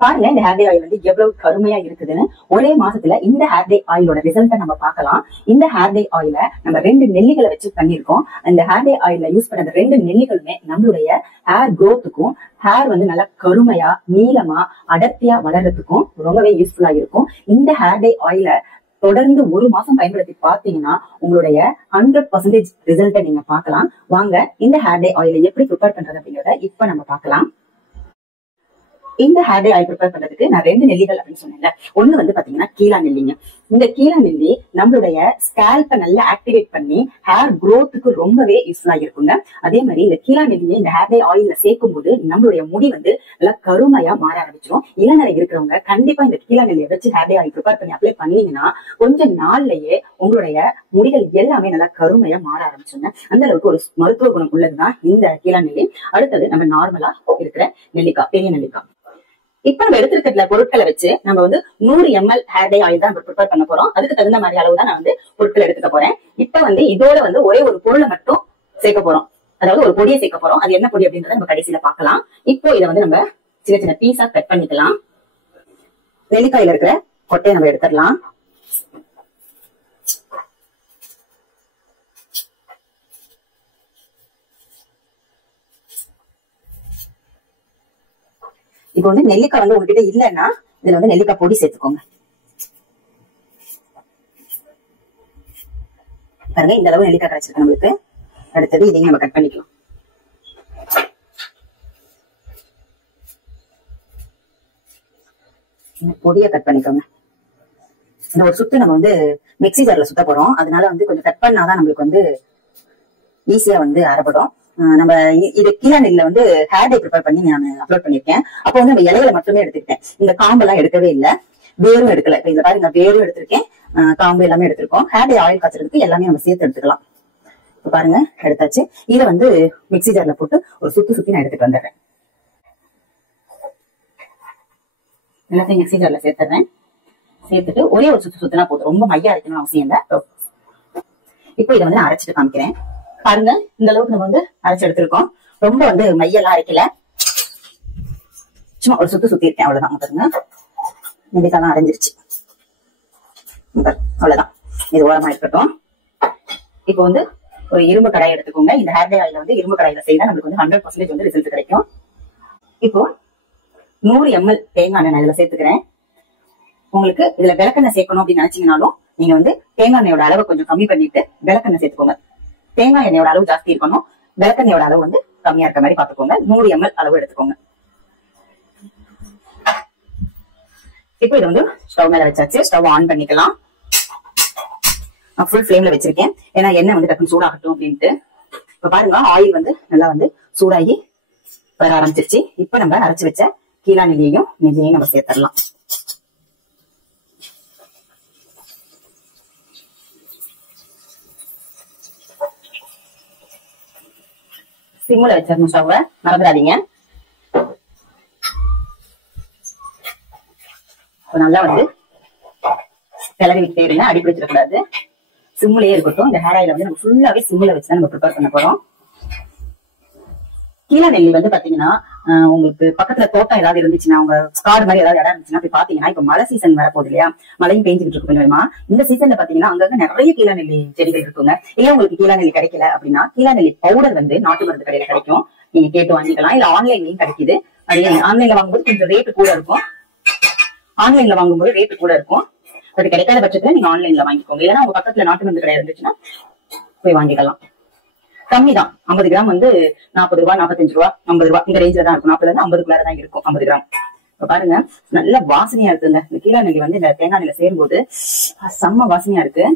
பாருங்க இந்த ஹேர் டே ஆயில் வந்து எவ்வளவு கருமையா இருக்குதுன்னு. ஒரே மாசத்துல இந்த ஹேர் டே ஆயிலோட ரிசல்ட்டை நம்ம பார்க்கலாம். இந்த ஹேர் டே ஆயில நம்ம 2 நெல்லிகளை வச்சு பண்ணிருக்கோம். இந்த ஹேர் டே ஆயில யூஸ் பண்ண 2 நெல்லிகளுமே நம்மளுடைய ஹேர் க்ரோத்துக்கும் ஹேர் வந்து நல்லா கருமையா நீளமா அடர்த்தியா வளர்றதுக்கும் ரொம்பவே யூஸ்ஃபுல்லா இருக்கும். இந்த ஹேர் டே ஆயில தொடர்ந்து 1 மாசம் பயன்படுத்தி பாத்தீங்கன்னா உங்களுடைய 100% ரிசல்ட்டை நீங்க பார்க்கலாம். வாங்க இந்த ஹேர் டே ஆயிலை எப்படி ப்ரிப்பேர் பண்றது அப்படிங்கறத இப்ப நம்ம பார்க்கலாம். இந்த ஹேர் டே ஆயில் ப்ரிப்பேர் பண்றதுக்கு நான் 2 நெல்லிகள் அப்படின்னு சொன்னேன்ல. ஒண்ணு வந்து பாத்தீங்கன்னா கீழா நெல்லிங்க. இந்த கீழா நெல்லி நம்மளுடைய ஸ்கேல்பை நல்லா ஆக்டிவேட் பண்ணி ஹேர் க்ரோத்துக்கு ரொம்பவே யூஸ்ஃபுல்லா இருக்குங்க. அதே மாதிரி இந்த கீழா நெல்லியை இந்த ஹேர் டே ஆயில்ல சேர்க்கும் போது நம்மளுடைய முடி வந்து நல்லா கருமையா மாற ஆரம்பிச்சிடும். இளநரை இருக்கிறவங்க கண்டிப்பா இந்த கீழா நெல்லியை வச்சு ஹேர் டே ஆயில் ப்ரிப்பேர் பண்ணி அப்ளை பண்ணீங்கன்னா கொஞ்ச நாள்லயே உங்களுடைய முடிகள் எல்லாமே நல்லா கருமையா மாற ஆரம்பிச்சுங்க. அந்த அளவுக்கு ஒரு மருத்துவ குணம் உள்ளதுதான் இந்த கீழா நெல்லி. அடுத்தது நம்ம நார்மலா இருக்கிற நெல்லிக்காய், பெரிய நெல்லிக்காய். இப்ப நம்ம எடுத்துருக்கிற பொருட்களை வச்சு நம்ம வந்து 100 ml ஹேர் டே ஆயில் தான் ப்ரிப்பேர் பண்ண போறோம். அதுக்கு தகுந்த மாதிரி அளவு தான் நான் வந்து பொருட்கள் எடுத்துக்க போறேன். இப்ப வந்து இதோட வந்து ஒரே ஒரு பொருளை மட்டும் சேர்க்க போறோம். அதாவது ஒரு பொடியை சேர்க்க போறோம். அது என்ன பொடி அப்படின்றத நம்ம கடைசியில பார்க்கலாம். இப்போ இதை வந்து நம்ம சின்ன சின்ன பீஸா கட் பண்ணிக்கலாம். நெல்லிக்காயில இருக்கிற கொட்டையை நம்ம எடுத்துடலாம். இப்போ வந்து நெல்லிக்காய் வந்து உங்ககிட்ட இல்லைன்னா இதுல வந்து நெல்லிக்காய் பொடி சேர்த்துக்கோங்க. பாருங்க இந்த அளவு நெல்லிக்காய் கிடைச்சிருக்கு நம்மளுக்கு. அடுத்தது இதையும் நம்ம கட் பண்ணிக்கலாம். பொடியை கட் பண்ணிக்கோங்க. இந்த ஒரு சுத்து நம்ம வந்து மிக்ஸி ஜார்ல சுத்த போறோம். அதனால வந்து கொஞ்சம் கட் பண்ணாதான் நம்மளுக்கு வந்து ஈஸியா வந்து அரைப்படும். நம்ம இது கீழா நெல்லில வந்து ஹேர் டே ப்ரிப்பேர் பண்ணி நான் அப்லோட் பண்ணிருக்கேன். அப்போ வந்து நம்ம இலையில மட்டுமே எடுத்துக்கிட்டேன். இந்த காம்பெல்லாம் எடுக்கவே இல்லை, வேரும் எடுக்கல. இப்ப இந்த பாருங்க வேரும் எடுத்திருக்கேன், காம்பு எல்லாமே எடுத்திருக்கோம். ஹேர் டே ஆயில் காய்ச்சறதுக்கு எல்லாமே நம்ம சேர்த்து எடுத்துக்கலாம். இப்ப பாருங்க எடுத்தாச்சு. இதை வந்து மிக்ஸி ஜார்ல போட்டு ஒரு சுத்தி நான் எடுத்துட்டு வந்துடுறேன். எல்லாத்தையும் மிக்ஸி ஜார்ல சேர்த்துறேன். சேர்த்துட்டு ஒரே ஒரு சுத்துனா போதும், ரொம்ப மையா அரைக்கணும் அவசியம் இல்லை. இப்போ இதை வந்து நான் அரைச்சிட்டு காமிக்கிறேன். பாருங்க இந்த அளவுக்கு நம்ம வந்து அரைச்சு எடுத்திருக்கோம். ரொம்ப வந்து மையெல்லாம் அரைக்கல, சும்மா ஒரு சுத்தி இருக்கேன், அவ்வளவுதான். பாருங்க நெல்லிக்காய் அரைஞ்சிருச்சு, அவ்வளவுதான். இது ஓரமா இருக்கட்டும். இப்போ வந்து ஒரு இரும்பு கடாய் எடுத்துக்கோங்க. இந்த ஹேர் டே ஆயில வந்து இரும்பு கடாயில செய்தா நம்மளுக்கு வந்து 100% வந்து ரிசல்ட் கிடைக்கும். இப்போ 100 ml தேங்காய் எண்ணெய் இதுல சேர்த்துக்கிறேன். உங்களுக்கு இதுல விளக்கெண்ணெய் சேர்க்கணும் அப்படின்னு நினைச்சீங்கன்னாலும் நீங்க வந்து தேங்காய் எண்ணெயோட அளவு கொஞ்சம் கம்மி பண்ணிட்டு விளக்கெண்ணெய் சேர்த்துக்கோங்க. தேங்காய் எண்ணெயோட அளவு ஜாஸ்தி இருக்கணும், விளக்கெண்ணெயோட அளவு வந்து கம்மியா இருக்க மாதிரி பாத்துக்கோங்க. 100 ml அளவு எடுத்துக்கோங்க. இப்போ இது வந்து ஸ்டவ் மேல வச்சாச்சு. ஸ்டவ் ஆன் பண்ணிக்கலாம். நான் ஃபுல் ஃப்ளேம்ல வச்சிருக்கேன், ஏன்னா எண்ணெய் வந்து டக்குனு சூடாகட்டும் அப்படின்ட்டு. இப்ப பாருங்க ஆயில் வந்து நல்லா வந்து சூடாகி வர ஆரம்பிச்சிருச்சு. இப்ப நம்ம அரைச்சு வச்ச கீழா நெல்லியையும் நம்ம சேர்த்துடலாம். சிம்முல வச்சிடணும் ஸ்டவ், மறந்துடாதீங்க. நல்லா வந்து கிளறி விட்டே இருங்க, அடி பிடிச்சிடக்கூடாது. சிம்முலயே இருக்கட்டும். இந்த ஹேர் ஆயில வந்து நம்ம ஃபுல்லாவே சிம்முல வச்சுதான் நம்ம ப்ரிப்பேர் பண்ண போறோம். கீழா நெல்லி வந்து பாத்தீங்கன்னா உங்களுக்கு பக்கத்துல தோட்டம் ஏதாவது இருந்துச்சுன்னா, உங்க காடு மாதிரி ஏதாவது இடம் இருந்துச்சுன்னா போய் பாத்தீங்கன்னா, இப்ப மழை சீசன் வரப்போகுது இல்லையா, மழையும் பெஞ்சுக்கிட்டு இருக்கு கொஞ்சமா. இந்த சீசன்ல பாத்தீங்கன்னா அங்கங்க நிறைய கீழா நெல்லி செடிகள் இருக்குங்க. இல்ல உங்களுக்கு கீழா நெல்லி கிடைக்கல அப்படின்னா கீழா நெல்லி பவுடர் வந்து நாட்டு மருந்து கடையில கிடைக்கும், நீங்க கேட்டு வாங்கிக்கலாம். இல்ல ஆன்லைன்லயும் கிடைக்குது. அது ஆன்லைன்ல வாங்கும்போது கொஞ்சம் ரேட்டு கூட இருக்கும், ஆன்லைன்ல வாங்கும்போது ரேட்டு கூட இருக்கும். அது கிடைக்காத பட்சத்துல நீங்க ஆன்லைன்ல வாங்கிக்கோங்க. இல்லைன்னா உங்க பக்கத்துல நாட்டு மருந்து கடை இருந்துச்சுன்னா போய் வாங்கிக்கலாம். கம்மி தான். 50 கிராம் வந்து 40 ரூபாய், 45 ரூபாய், 50 ரூபாய் இந்த ரேஞ்சில தான் இருக்கும். 40ல இருந்து 50 தான் இருக்கும் 50 கிராம். இப்ப பாருங்க நல்ல வாசனையா இருக்குங்க. இந்த கீழா நெல்லி வந்து இந்த தேங்காய் நெல்லில சேரும்போது செம்ம வாசனையா இருக்கு.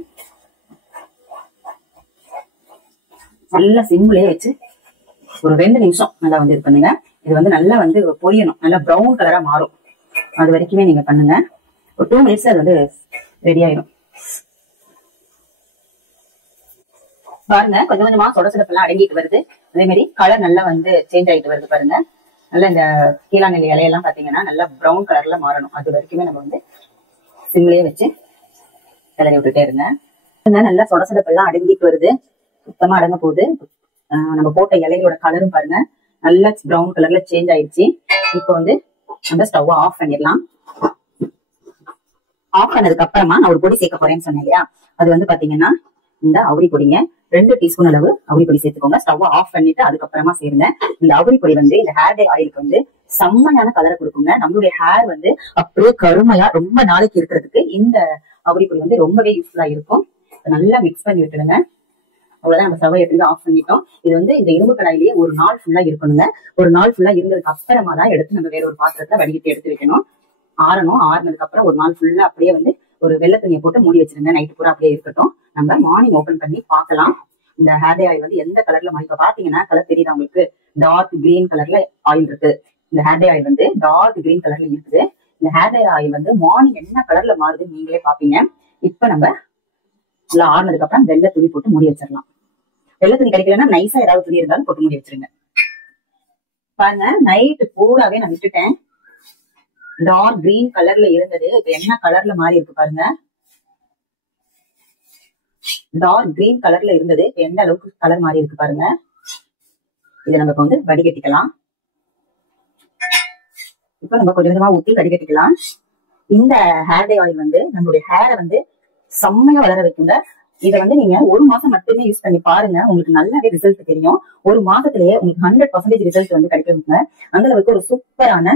நல்லா சிம்லயே வச்சு ஒரு 2 நிமிஷம் நல்லா வந்து இது பண்ணுங்க. இது வந்து நல்லா வந்து பொரியணும், நல்லா ப்ரௌன் கலரா மாறும். அது வரைக்குமே நீங்க பண்ணுங்க. ஒரு 2 மினிட்ஸ் அது வந்து ரெடி ஆயிடும். பாருங்க கொஞ்சம் கொஞ்சமா சொடசொடப்பெல்லாம் அடங்கிட்டு வருது. அதே மாதிரி கலர் நல்லா வந்து சேஞ்ச் ஆயிட்டு வருது. பாருங்க நல்லா இந்த கீழா நெல்லி இலையெல்லாம் பாத்தீங்கன்னா நல்லா ப்ரௌன் கலர்ல மாறணும். அது வரைக்குமே நம்ம வந்து சிம்லயே வச்சு கிளறி விட்டுட்டே இருங்க. நல்லா சொடசொடப்பெல்லாம் அடங்கிட்டு வருது, சுத்தமா அடங்க போகுது. நம்ம போட்ட இலையோட கலரும் பாருங்க நல்லா ப்ரௌன் கலர்ல சேஞ்ச் ஆயிடுச்சு. இப்போ வந்து நம்ம ஸ்டவ் ஆஃப் பண்ணிடலாம். ஆஃப் பண்ணதுக்கு அப்புறமா நான் ஒரு பொடி சேர்க்க போறேன்னு சொன்னேன் இல்லையா, அது வந்து பாத்தீங்கன்னா இந்த அவுரி பொடிங்க. 2 டீஸ்பூன் அளவு அவுரி பொடி சேர்த்துக்கோங்க. ஸ்டவ் ஆஃப் பண்ணிட்டு அதுக்கப்புறமா சேருங்க. இந்த அவுரி பொடி வந்து இந்த ஹேர் டே ஆயிலுக்கு வந்து செம்மையான கலரை கொடுக்குங்க. நம்மளுடைய ஹேர் வந்து அப்படியே கருமையா ரொம்ப நாளைக்கு இருக்கிறதுக்கு இந்த அவுரி பொடி வந்து ரொம்பவே யூஸ்ஃபுல்லா இருக்கும். நல்லா மிக்ஸ் பண்ணி விட்டுடுங்க. அவ்வளவுதான், நம்ம ஸ்டவ் எடுத்து ஆஃப் பண்ணிட்டோம். இது வந்து இந்த இரும்பு கடாயிலேயே ஒரு நாள் ஃபுல்லா இருக்கணுங்க. ஒரு நாள் ஃபுல்லா இருந்ததுக்கு அப்புறமா தான் எடுத்து நம்ம வேற ஒரு பாத்திரத்துல வடிகட்டி எடுத்து வைக்கணும். ஆறணும். ஆறுனதுக்கு அப்புறம் ஒரு நாள் ஃபுல்லா அப்படியே வந்து ஒரு வெள்ளை துணியை போட்டு மூடி வச்சிருங்க. நைட்டு பூரா அப்படியே இருக்கட்டும். நம்ம மார்னிங் ஓபன் பண்ணி பார்க்கலாம் இந்த ஹேர் டே ஆயில் வந்து எந்த கலர்ல மாறி. இப்ப பாத்தீங்கன்னா கலர் தெரியுதா உங்களுக்கு? டார்க் கிரீன் கலர்ல ஆயில் இருக்கு. இந்த ஹேர் டே ஆயில் வந்து டார்க் கிரீன் கலர்ல இருக்குது. இந்த ஹேர் டே ஆயில் வந்து மார்னிங் என்ன கலர்ல மாறுதுன்னு நீங்களே பாப்பீங்க. இப்ப நம்ம ஆறுனதுக்கு அப்புறம் வெள்ளை துணி போட்டு மூடி வச்சிடலாம். வெள்ளை துணி கிடைக்கலன்னா நைஸா ஏதாவது துணி இருந்தாலும் போட்டு மூடி வச்சிருங்க. பாருங்க, நைட்டு பூராவே நான் விட்டுட்டேன். டார்க் கிரீன் கலர்ல இருந்தது இப்ப என்ன கலர்ல மாறி இருக்கு பாருங்க. டார்க் கிரீன் கலர்ல இருந்தது இப்ப எந்த அளவுக்கு கலர் மாறி இருக்கு பாருங்க. இதை நம்ம வந்து வடிகட்டிக்கலாம். இப்ப நம்ம கொஞ்சம் கொஞ்சமா ஊத்தி வடிகட்டிக்கலாம். இந்த ஹேர் டே ஆயில் வந்து நம்மளுடைய ஹேரை வந்து செம்மையா வளர வைக்குங்க. இதை வந்து நீங்க ஒரு மாசம் மட்டுமே யூஸ் பண்ணி பாருங்க, உங்களுக்கு நல்லாவே ரிசல்ட் தெரியும். ஒரு மாசத்திலேயே உங்களுக்கு 100% ரிசல்ட் வந்து கிடைக்குங்க. அந்த அளவுக்கு ஒரு சூப்பரான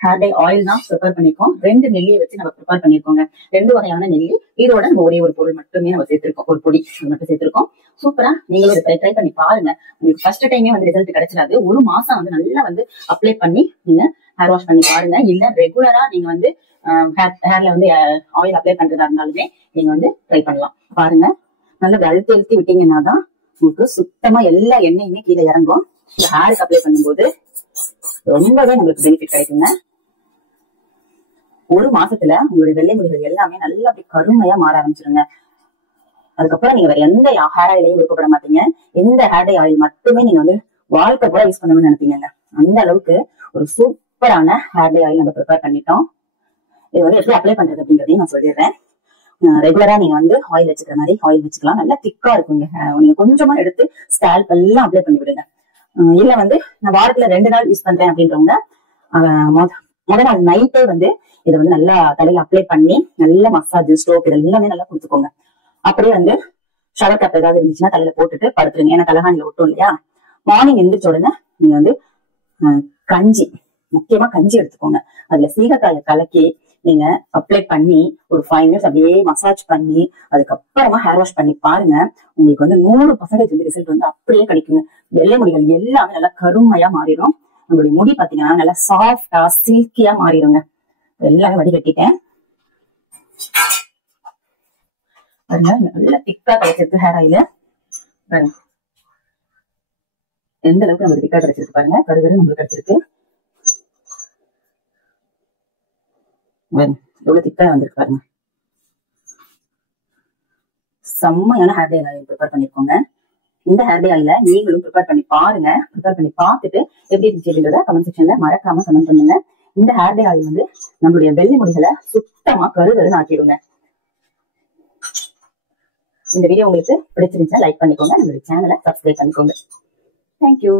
ஹேர் டே ஆயில் தான் ப்ரிப்பேர் பண்ணிருக்கோம். 2 நெல்லியை வச்சு நம்ம ப்ரிப்பேர் பண்ணிருக்கோங்க. 2 வகையான நெல்லி. இதோட நம்ம ஒரே ஒரு பொருள் மட்டுமே நம்ம சேர்த்திருக்கோம், ஒரு பொடி மட்டும் சேர்த்திருக்கோம். சூப்பரா நீங்களும் ட்ரை பண்ணி பாருங்க. உங்களுக்கு ஃபர்ஸ்ட் டைமே வந்து ரிசல்ட் கிடைச்சிடாது. ஒரு மாசம் வந்து நல்லா வந்து அப்ளை பண்ணி நீங்க ஹேர் வாஷ் பண்ணி பாருங்க. இல்ல ரெகுலரா நீங்க வந்து ஹேர்ல வந்து ஆயில் அப்ளை பண்றதா இருந்தாலுமே நீங்க வந்து ட்ரை பண்ணலாம். பாருங்க, நல்லா அழுத்தி விட்டீங்கன்னா தான் உங்களுக்கு சுத்தமா எல்லா எண்ணெயுமே கீழே இறங்கும். ஹேருக்கு அப்ளை பண்ணும்போது ரொம்பவே நம்மளுக்கு பெனிஃபிட் கிடைக்குங்க. ஒரு மாசத்துல உங்களுடைய வெள்ளை முடிகள் எல்லாமே நல்லா அப்படி கருமையா மாற ஆரம்பிச்சிருங்க. அதுக்கப்புறம் நீங்க வேற எந்த ஹேர் ஆயிலையும் விருப்பப்பட மாட்டீங்க. இந்த ஹேர் டே ஆயில் மட்டுமே நீங்க வந்து வாழ்க்கை கூட யூஸ் பண்ணணும்னு நினைப்பீங்க. அந்த அளவுக்கு ஒரு சூப்பரான ஹேர் டே ஆயில் நம்ம ப்ரிப்பேர் பண்ணிட்டோம். இது வந்து எப்படி அப்ளை பண்றது அப்படிங்கறதையும் நான் சொல்லிடுறேன். ரெகுலரா நீங்க வந்து ஆயில் வச்சுக்கிற மாதிரி ஆயில் வச்சுக்கலாம். நல்லா திக்கா இருக்குங்க. நீங்க கொஞ்சமா எடுத்து ஸ்கேல்ப் எல்லாம் அப்ளை பண்ணி விடுங்க. இல்ல வந்து நான் வாரத்துல 2 நாள் யூஸ் பண்றேன் அப்படின்றவங்க முதல் நாள் நைட்டே வந்து இதை வந்து நல்லா தலையில அப்ளை பண்ணி நல்ல மசாஜ் ஸ்ட்ரோக் இது எல்லாமே நல்லா கொடுத்துக்கோங்க. அப்படியே வந்து ஷவர் கப் ஏதாவது இருந்துச்சுன்னா தலையில போட்டுட்டு படுத்துருங்க. ஏன்னா தலைகாணில ஒட்டும் இல்லையா. மார்னிங் எந்திரிச்ச உடனே நீங்க வந்து கஞ்சி, முக்கியமா கஞ்சி எடுத்துக்கோங்க. அதுல சீகக்காயை கலக்கி நீங்க அப்ளை பண்ணி ஒரு 5 மினிட்ஸ் அப்படியே மசாஜ் பண்ணி அதுக்கப்புறமா ஹேர் வாஷ் பண்ணி பாருங்க. உங்களுக்கு வந்து 100% வந்து ரிசல்ட் வந்து அப்படியே கிடைக்குங்க. வெள்ளை முடிகள் எல்லாமே நல்லா கருமையா மாறிடும். உங்களுடைய முடி பாத்தீங்கன்னா நல்லா சாஃப்டா சில்கியா மாறிடுங்க. எல்லாமே வடிகட்டிட்டேன். நல்லா திக்கா கிடைச்சிருக்கு ஹேர் ஆயில். எந்த அளவுக்கு நம்மளுக்கு திக்கா கிடைச்சிருக்கு பாருங்க. கருகரு நம்மளுக்கு கிடைச்சிருக்கு. எவ்வளவு திக்கா வந்திருக்கு பாருங்க. செம்மையான ஹேர் டே ஆயில் ப்ரிப்பேர் பண்ணிருக்கோங்க. இந்த ஹேர் டே ஆயில நீங்களும் ப்ரிப்பேர் பண்ணி பாருங்க. ப்ரிப்பேர் பண்ணி பார்த்துட்டு எப்படி இருந்துச்சு அப்படின்றத கமெண்ட் செக்ஷன்ல மறக்காம கமெண்ட் பண்ணுங்க. இந்த ஹேர் டே ஆயில் வந்து நம்மளுடைய வெள்ளை முடிகளை சுத்தமா கருகருன்னு ஆக்கிடுங்க. இந்த வீடியோ உங்களுக்கு பிடிச்சிருந்துச்சா லைக் பண்ணிக்கோங்க. நம்மளுடைய சேனலை சப்ஸ்கிரைப் பண்ணிக்கோங்க. தேங்க்யூ.